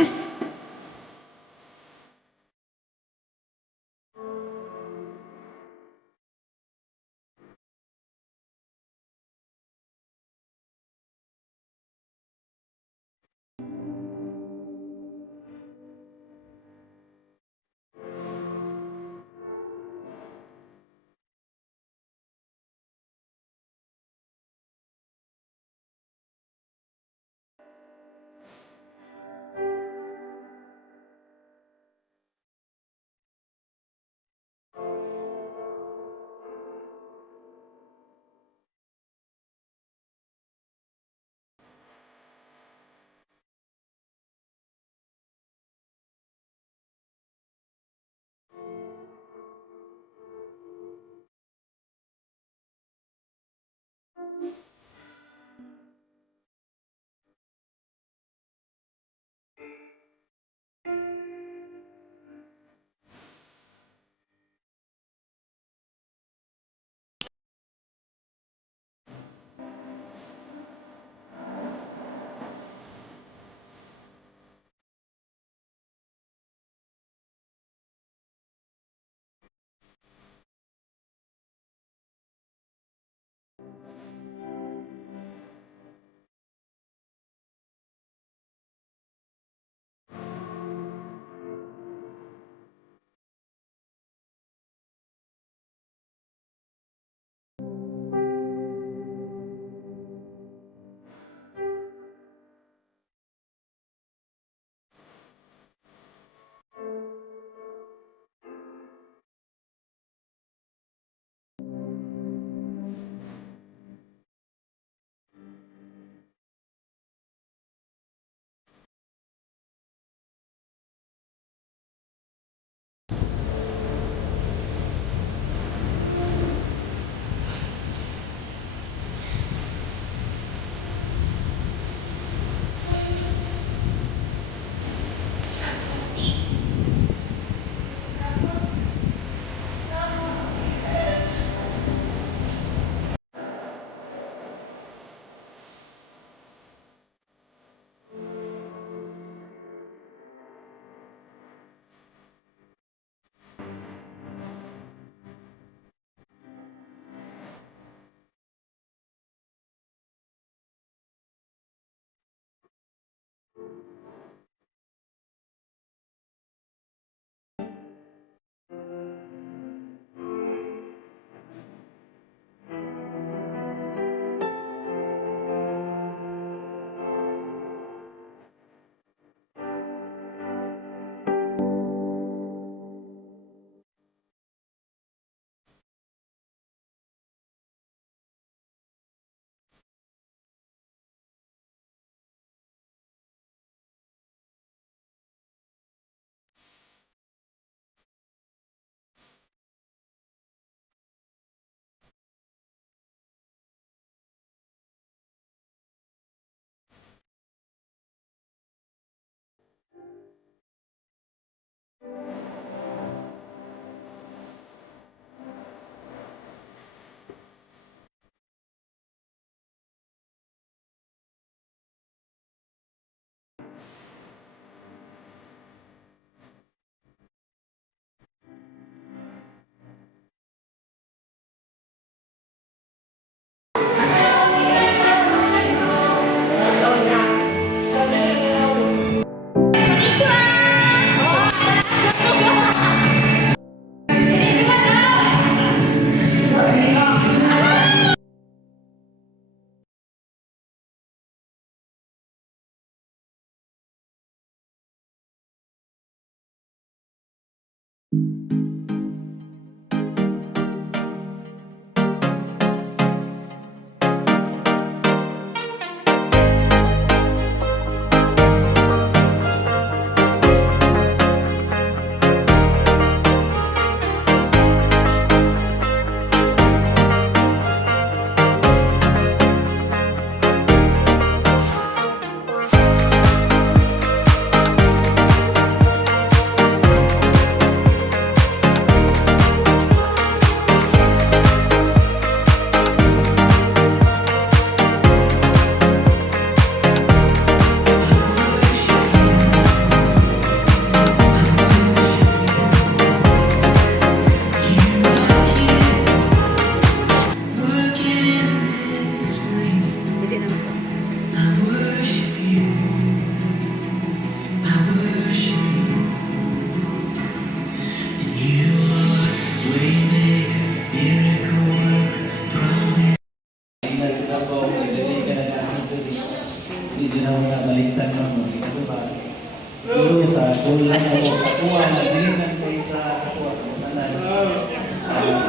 is Guru sa kulang o sa kuha na diliman kay sa kuha.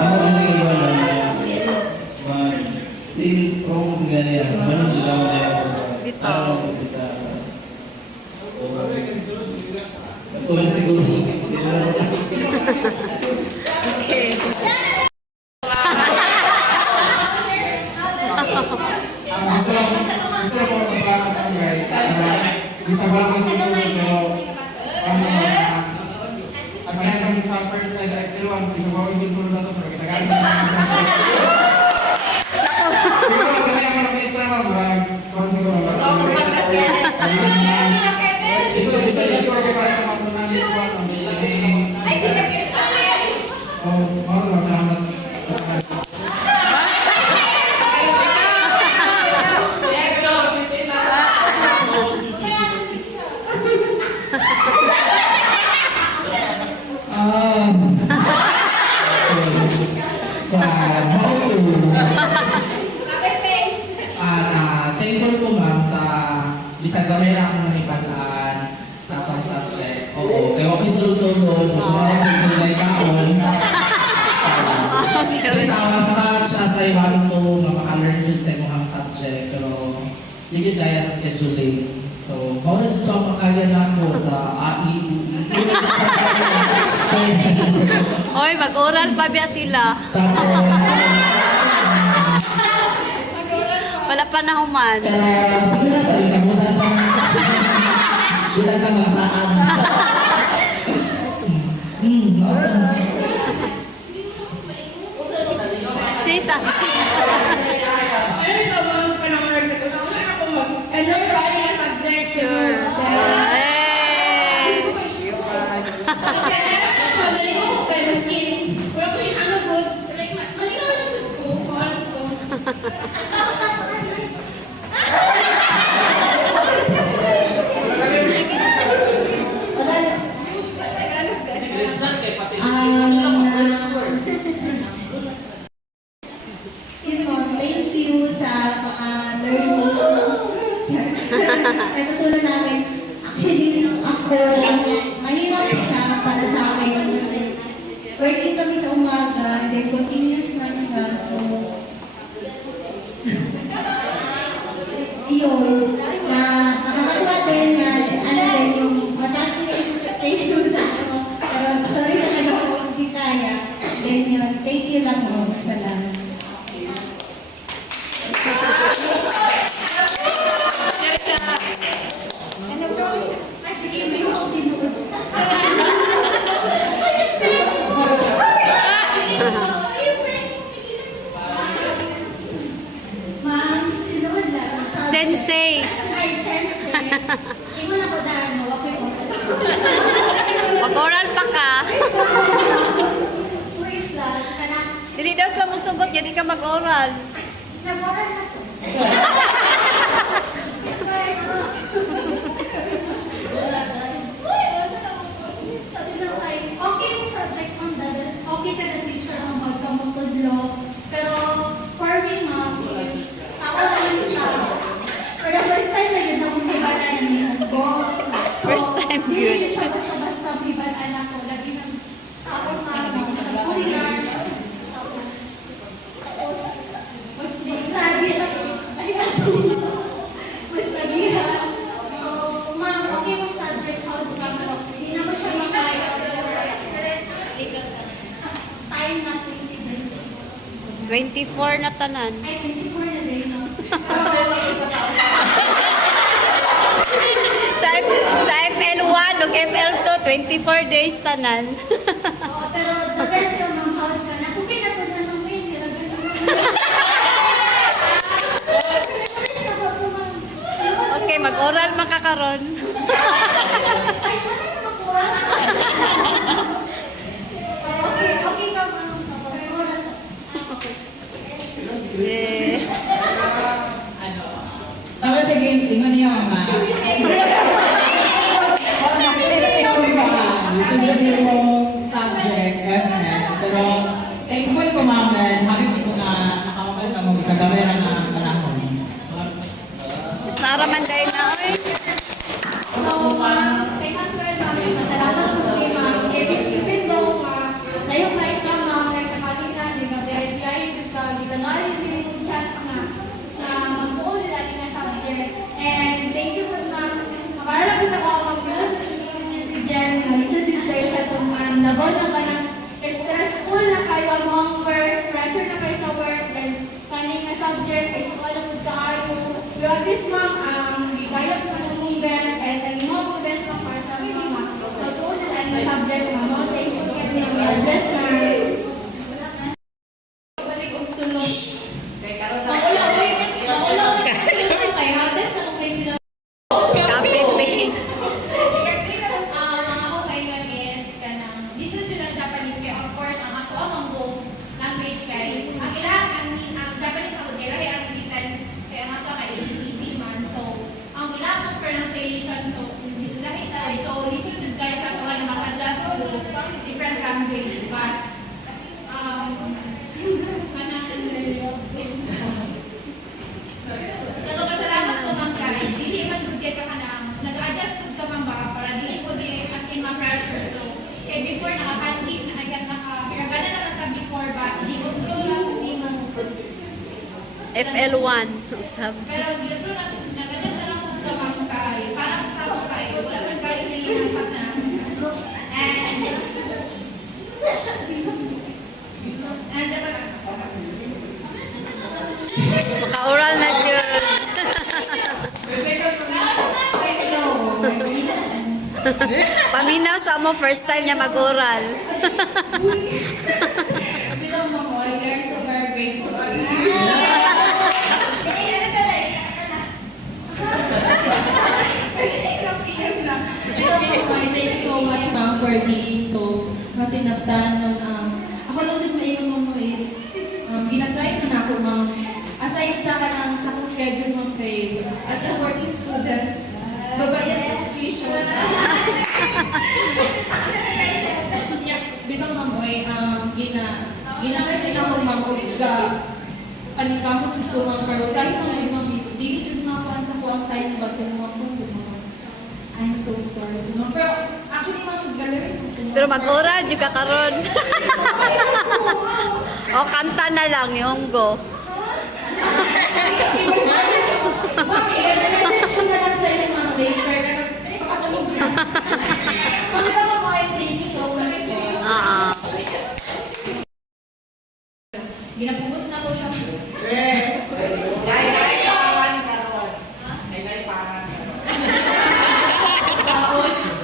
Amo din yung iwan na mag-still strong ganyan. Manong lang na ako sa tulad siguro. Okay. Bisa bago sa susunod pero ang mahal kami sa first size ay L1 bisa bago sa susunod na ito pero kita gano'n siguro ang kanya ako na may extra mo murag kung siguro isa siguro kayo para sa mga tunang likuan maro lang salamat thankful ko ma'am sa bisag gamay na akong nakipalaan sa atong subject. Oo, kaya ako sulod-sulod, magkakaroon ko yung like kahon. Tawag ka siya sa ibang to, maka-learn dyan sa mga subject, pero ligid daya sa scheduling. So, mauna dyan ito ang makalya na ako sa AI. Oy, mag-oral pa biya sila. Wala pa na human. Pero sabi na pa rin kamutan pa na. Bulan ka magsaan. Sisa. Ano ito mga panahon na ito? Wala ako mag-enroll pa rin ang subject. Sure. Hey. Madali ko kay maskin. Wala ko yung ano good. Manigaw lang sa ko. Wala ito. Thank you sa mga learning. Natutunan namin. Actually, ako, mahirap siya para sa akin kasi working kami sa umaga, then continuous lang siya. So, iyon, na nakakatuwa din na ano din yung mataas yung expectation sa ano. Pero sorry talaga kung hindi kaya. Then yun, thank you lang mo. Salamat. Sensei. Ay, sensei. Hindi mo na ko dahil no, okay po. Mag-oral pa ka. Wait lang, kana, Dili daw sila musugot, yan ka mag-oral. nag-oral na to. Sa tinapay, okay yung subject mo, okay ka na teacher mo, magkamutudlo. Pero for me, ma'am, is, ako rin ka. For the first time na yun akong hibanan ng Nihongo. So, First time yun. Hindi siya basta-basta hibanan ako. Lagi ng takot na ako. Nagpulihan. Tapos, mag-study lang. Ay, mag-studyhan. So, ma'am, okay mo subject outcome. Hindi naman siya makaya. Time na 20 days. 24 na tanan. Ay, 24 na din, no? Sa FL1 ug FL2, 24 days tanan. Oo, pero the rest na mahal ka na. Kung kinatod na nung main, niragan na Okay, mag-oral makakaron. Ay, wala na makuha. Okay ka, ma'am. Tapos, wala na. Yeah. Sabi sige, ingon niya mama. Sunod yung subject, FNF. Pero, thankful ko mama, happy ko na nakakapal ka mo sa kamera na panahon. Just naraman dahil na, oy. So, labaw na ka na stressful na kayo among work, pressure na kayo sa work, then kaning nga subject is all of the kaayo. Pero at least ma'am, gayat mo mong best, and ang mo best ma'am para sa mga. So, tuon na lang nga subject, ma'am. Thank you, Kevin. Bless na. Balik og sulong. Maulaw na sulong kay Hades na kung kayo sila. Copy paste. Ako kay Gamis kanang lisod jud ang Japanese kay of course ang ato ang mong language kay ang ilang ang Japanese ako kay lahi ang written kay ang ato kay ABCD man so ang ilang ang pronunciation so lahi so lisod jud guys sa mga na mag-adjust to different language but nagpasalamat ko ma'am kay dili man gud kay ka kanang nag-adjust gud ka ma'am ba para dili ko di as in ma-pressure so kay before naka-catchy na agad naka-gana naman ka before but di control lang di mo FL1. Usab. pero di control lang nag-adjust na lang gud ka ma'am kay para sa mo kay wala man kayo nililisap na and dapat Maka-oral na dyan. Paminaw sa mo first time niya mag-oral. Bilang mga we are so very grateful. Thank you so much, ma'am, for being so masinabtan. Ako lang din maingon mo is, ginatry man ako, ma'am. Aside sa kanang sa kong schedule, ma'am, kay as a working student, babayad sa tuition. Bitang ma'am, ginatry din ako, ma'am, kung paningkamot yung ko, ma'am, pero sabi mo din, ma'am, is, dili dyan makuhaan sa kuwang time ba sa mga po, ma'am. I'm so sorry, ma'am. Pero, actually, ma'am, galing. Pero mag-oral juga karon. O kanta na lang yung go. Ma'am, i-message ko na lang sa inyo, ma'am, later. Pakatulog na. Ma'am, ito mo, thank you so much. ginapugos na ko siya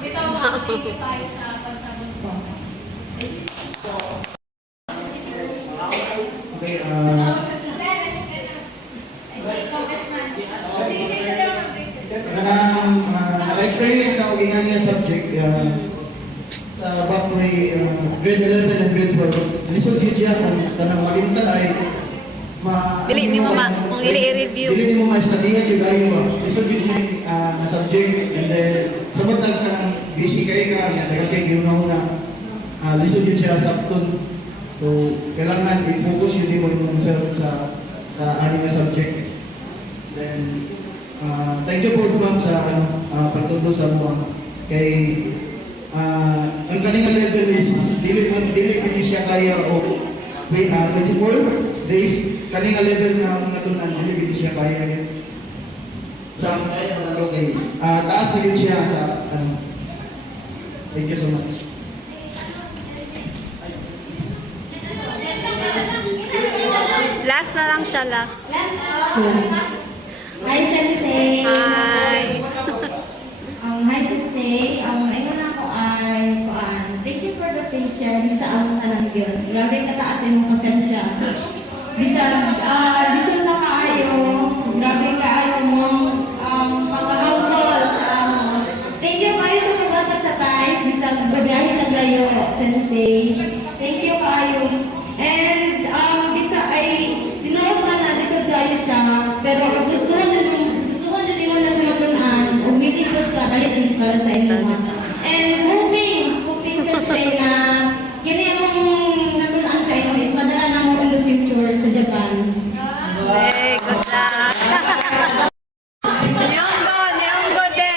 bitaw mo ako thank you tayo sa pagsabot ko. Okay, naka-experience na ako gingan niya subject sa backway grade 11 and grade 12. Lisod yun siya kanang malimtan ay Dili ni mo kung dili i-review. Dili mo ma-studyhan yung ayo ba. Lisod yun siya na subject and then sabot ka ng busy kayo ka dahil kayo ginuna lisod yun siya sabton. So kailangan i-focus yun mo yung self sa aning subject. Then thank you po ma'am sa pagtuto sa mga kay ang kaninga level is dili siya kaya o 24 days kaninga level na natunan dili siya kaya yun sa okay taas na siya sa thank you so much. Last na lang siya, last. Hi, Sensei. Hi. Hi, Sensei. Ayun ako ay, thank you for the patience sa among tanan yun. Grabe kataas yung pasensya. Bisan na kaayo, grabe kaayo mong pagkahangkol sa amon. Thank you kayo sa pagbatag sa tais, bisan bagahe kaglayo, Sensei. Thank you kayo. And bisa ay sinurot na bisa kayo siya, pero gusto ko din mo na siya matunan, umilipot ka, balik din para sa inyo. And hoping Sensei na kini akong natunan sa inyo is madala na mo in the future sa Japan. Hey, good luck. Nyonggo de.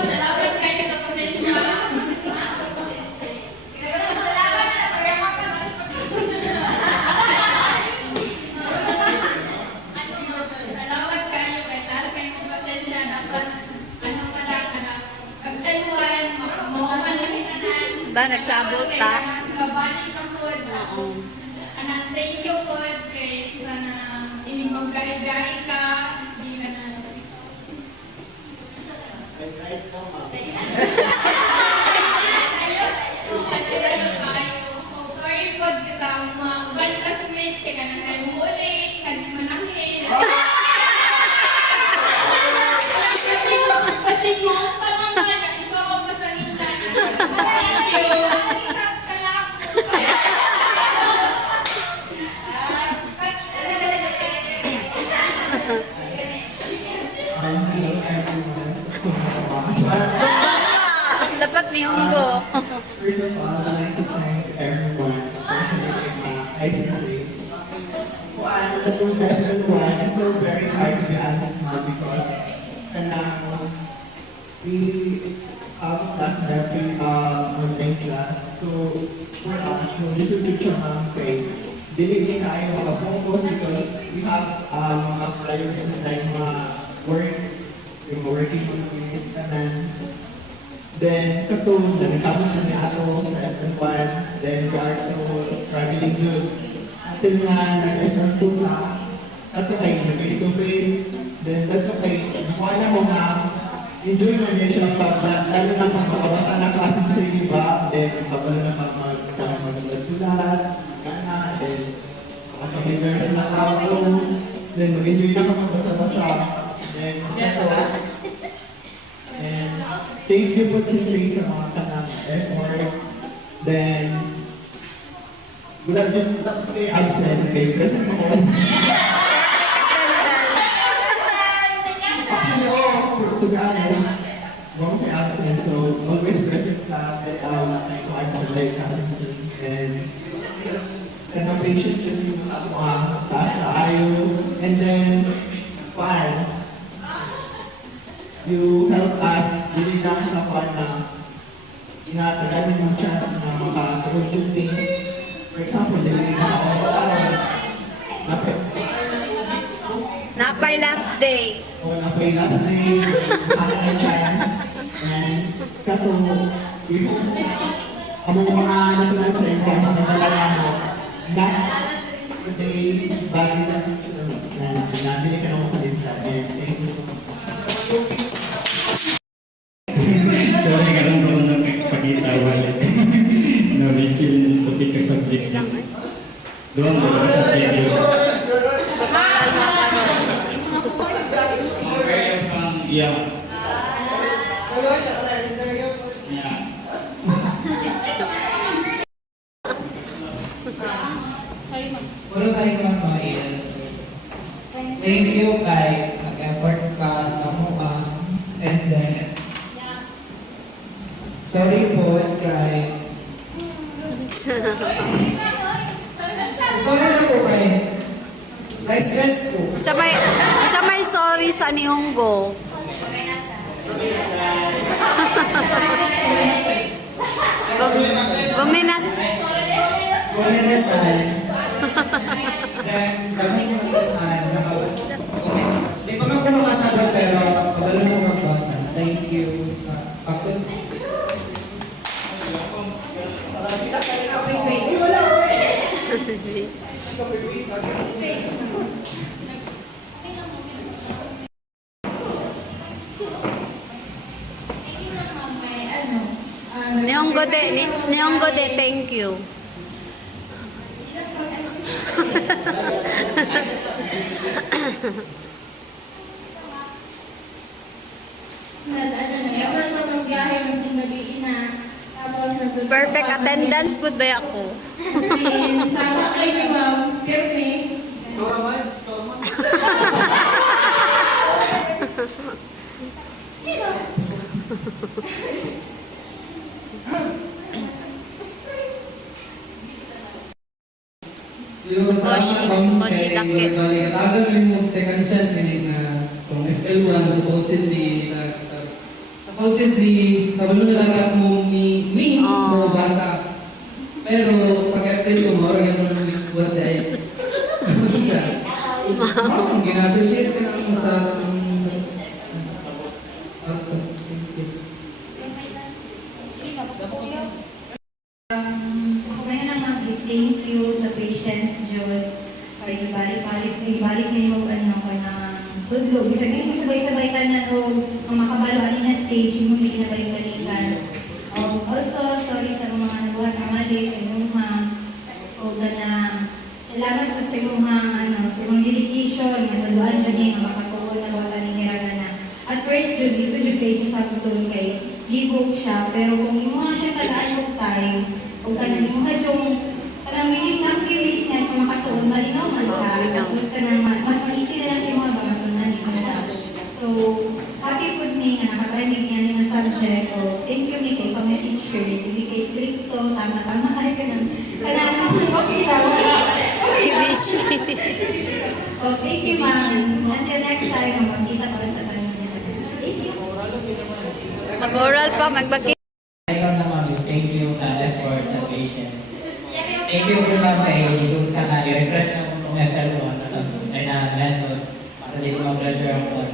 Salamat kayo sa pasensya. Salamat kayo kay taas kayong pasensya dapat ano pa lang Ba, nagsabot ta? Nabalik ka po. Tapos, anang thank you po kay sana inig maggahi-gahi ka. Di ka na. Sorry po sa mga band classmate. Kaya na tayo muli. Kaya manangin. Kasi kung sa mga ikaw ang pasalintan. Thank you. Hello everyone. Dapat ni Hunggo. First of all, I'd like to thank everyone, especially my ICC. One, the professional one, it's so very hard to be honest now because we have class every online class. So for us, so this is picture ng pay. Dili din tayo makafocus because we have mga priorities like mga work, yung working on it, then katong nagkabot na ni Ato sa FM1, then we are so struggling good. Until nga nag-FM2 na, ato kay face to face, then ato kay nakuha na mo nga enjoy na niya siya lalo na pag makabasa na klaseng sa iba, then kapalo na pag magsulat-sulat, gana, then makapamilyar sila ako, then mag-enjoy na kapag basa-basa, then ito, and thank you po si Trey sa mga kanang effort. Then, wala din kay absent, kay present ako. Actually, to be honest, wala kay absent, so always present ka, wala tayo ko absent like absent. And, kanang patient din yung sa ako, taas na ayaw. And then, fun. You help us, hindi lang sa kwan na inatagal mo yung chance na makatulog yung thing. For example, dili ka sa oras, Napay last day. o napay last day, makakang chance. And kaso, yung mga natulang sa iyo, sa nadala mo, not today, bagay na nabili ka na makalimta. And thank you so much. Sorry ka lang naman ng pag-itawan. Na-resil sa pika-subject niya. Doon, doon sa video. Yeah. Yeah. Puro kayo mga is, thank you kay nag-effort ka sa mukha. And then, sorry po kay, sorry na po kay, na-stress ko. Sa may sorry sa ni Hunggo. Guminas. Kuminasal. Then, kami di pa man ko makasagot pero pagdala mo magbasa. Thank you sa pagod. Ni Hunggo de, thank you. Nag-effort ko mag-biyahe, mas gabi na. Tapos, Perfect attendance po ba ako? Sama kayo ni Ma'am, Kirby. Moshidake. Tagal rin mo second chance ini na kung FL1 supposedly kabalo na lang mo ni mo basa. Pero pag FL ko mo rin mo ng word ay siya. Gina-appreciate ka naman sa tudlo. Bisa nga sabay-sabay ka na o ang makabaluan na stage, mo may kinabalik-balikan. Also, sorry sa mga nabuhat ang mali, sa mga o na salamat po sa sa mga dedication, nga taluan dyan yung makatuon na wala ni Miranda na. At first, gusto dyan kayo siya sa putol kay libog siya, pero kung imuha siya talaan mo tayo, o kanang imuha yung kanang willing na sa makatuon, malingaw man ka, tapos kanang mas maisi na lang sa mga bangatunan mo siya. So, happy po me nga nakatrimig niya ng subject o thank you me kay pang teacher, hindi kay stricto, tama-tama kayo ka ng okay lang. Oh, thank you, ma'am. Until next time, magkita ko rin sa tanong niya. Thank you. Mag-oral pa, magbaki. Ayun naman is thank you sa effort, sa patience. Thank you po lang kay Isog ka na i-refresh na kung FL1 na lesson para di ko ma-pressure ako.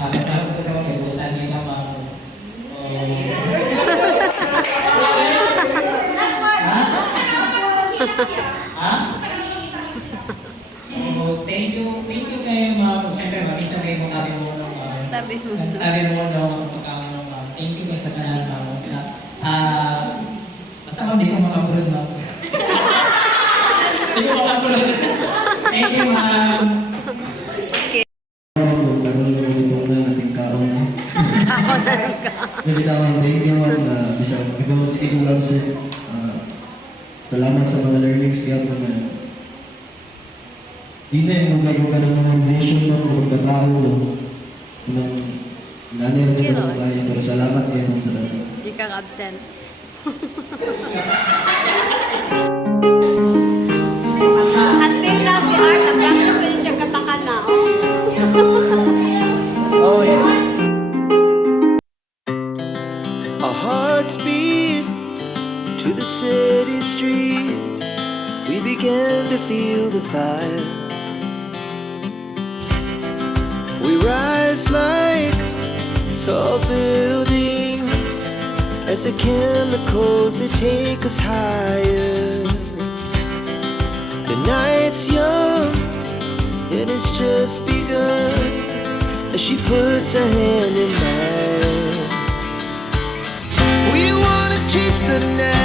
Kasama ko sa mga ibutan niya naman. Thank you kayo ma'am. Siyempre, mag-isa kayo mong tabi mo nung Sabi mo. tabi mo nung pagkakamang ma'am. Thank you kayo sa kanan ma'am. Basta ma'am, di ko makaprod ma'am. Di ko makaprod. Thank you ma'am. Jadi tawag thank you man na bisa ikaw sa ikaw lang sir. Salamat sa mga learnings kaya po na di na yung magagawa ng organization mo, magbabaho ng nanay rin ng bayan, pero salamat kayo sa lahat. Di kang absent. Until na si Art, ang practice na siya katakan na. Oh yeah. Our hearts beat to the city streets. We began to feel the fire. We rise like tall buildings as the chemicals they take us higher. The night's young and it's just begun as she puts her hand in mine. We wanna chase the night.